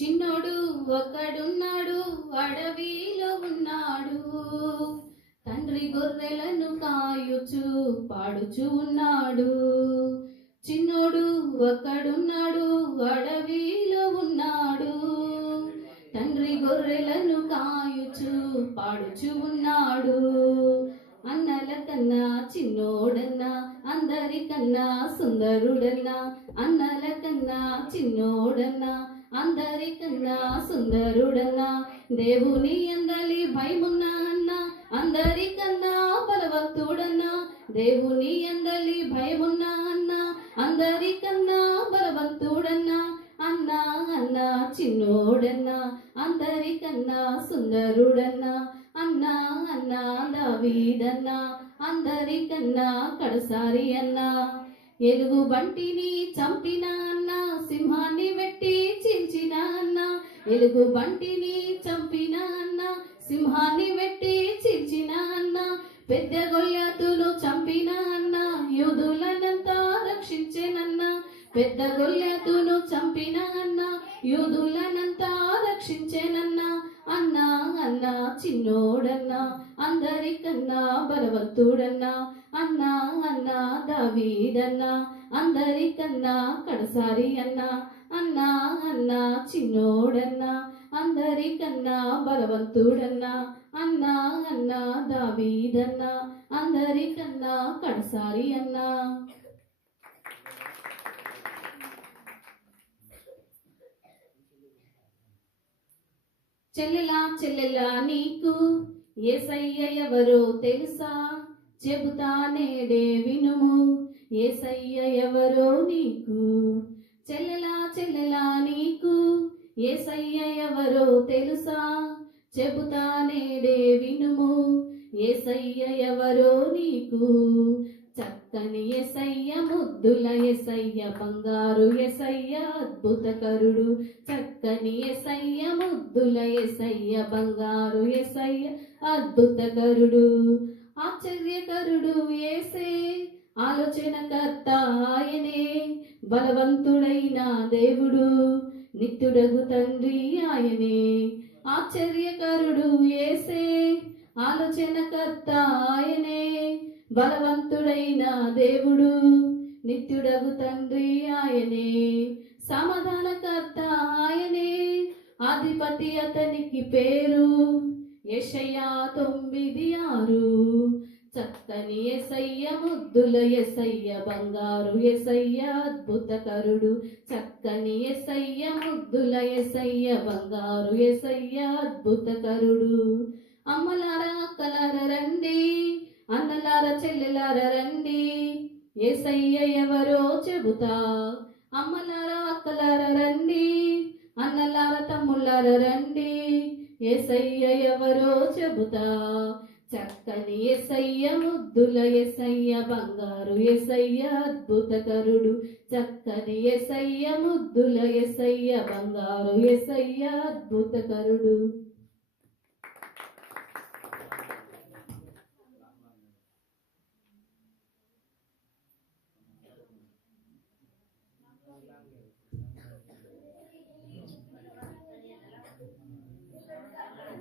చిన్నోడు ఒక్కడున్నాడు, అడవిలో ఉన్నాడు. తండ్రి గొర్రెలను కాయుచు పాడుచు ఉన్నాడు. చిన్నోడు ఒక్కడున్నాడు, అడవిలో ఉన్నాడు. తండ్రి గొర్రెలను కాయుచు పాడుచు ఉన్నాడు. అన్నల కన్నా చిన్నోడన్నా, అందరికన్నా సుందరుడన్నా. అన్నల కన్నా చిన్నోడన్నా, అందరికన్నా సుందరుడన్నా. దేవుని అందలి భయమున్నా అన్నా, అందరికన్నా బలవంతుడన్నా. దేవుని అందలి భయమున్నా అన్నా, అందరికన్నా బలవంతుడన్నా. అన్నా అన్నా చిన్నోడన్నా, అందరికన్నా సుందరుడన్నా. అన్నా అన్నా దావీదన్నా, అందరికన్నా కడసారి అన్నా. ఎలుగు బంటిని చంపిన అన్నా, సింహాన్ని వెట్టి చించిన అన్నా. ఎలుగు బంటిని చంపిన అన్నా, సింహాన్ని వెట్టి చించిన అన్నా. పెద్ద గొల్యాతును చంపిన అన్నా, యూదులనంతా రక్షించెనన్నా. పెద్ద గొల్యాతును చంపిన అన్నా, యూదులనంతా రక్షించెనన్నా. అన్నా అన్నా చిన్నోడన్నా, అందరికన్నా బలవంతుడన్నా. అన్నా అన్నా దావీదన్నా, అందరికన్నా కడసారి అన్నా. అన్నా అన్నా చిన్నోడన్నా, అందరికన్నా బలవంతుడన్నా. అన్నా అన్నా దావీదన్నా, అందరికన్నా కడసారి అన్నా. చెల్లెలా చెల్లెలా నీకు యేసయ్య ఎవరో తెలుసా? చెబుతా నేడే వినుము, యేసయ్య ఎవరో నీకు. చెల్లెలా చెల్లెలా నీకు యేసయ్య ఎవరో తెలుసా? చెబుతా నేడే వినుము, యేసయ్య ఎవరో నీకు. చక్కని యేసయ్య, ముద్దుల యేసయ్య, బంగారు యేసయ్య, అద్భుతకరుడు. చక్కని యేసయ్య, ముద్దుల యేసయ్య, బంగారు యేసయ్య, అద్భుతకరుడు. ఆశ్చర్యకరుడు యేసే, ఆలోచనకర్త ఆయనే. బలవంతుడైన దేవుడు, నిత్యుడగు తండ్రి ఆయనే. ఆశ్చర్యకరుడు యేసే, ఆలోచనకర్త ఆయనే. బలవంతుడైన దేవుడు, నిత్యుడగు తండ్రి ఆయనే. సమాధానకర్త ఆయనే, అధిపతి అతనికి పేరు. యెషయా 9:6. చక్కని యేసయ్య, ముద్దుల యేసయ్య, బంగారు యేసయ్య, అద్భుతకరుడు. చక్కని యేసయ్య, ముద్దుల యేసయ్య, బంగారు యేసయ్య, అద్భుతకరుడు. అమ్మలారా అక్కలారా రండి, అన్నలారా చెల్లెలారా రండి, యేసయ్య ఎవరో చెబుతా. అమ్మలారా అక్కలారా రండి, అన్నలారా తమ్ముళ్ళారా రండి, యేసయ్య ఎవరో చెబుతా. చక్కని యేసయ్య, ముద్దుల యేసయ్య, బంగారు యేసయ్య, అద్భుతకరుడు. చక్కని యేసయ్య, ముద్దుల యేసయ్య, బంగారు యేసయ్య, అద్భుతకరుడు.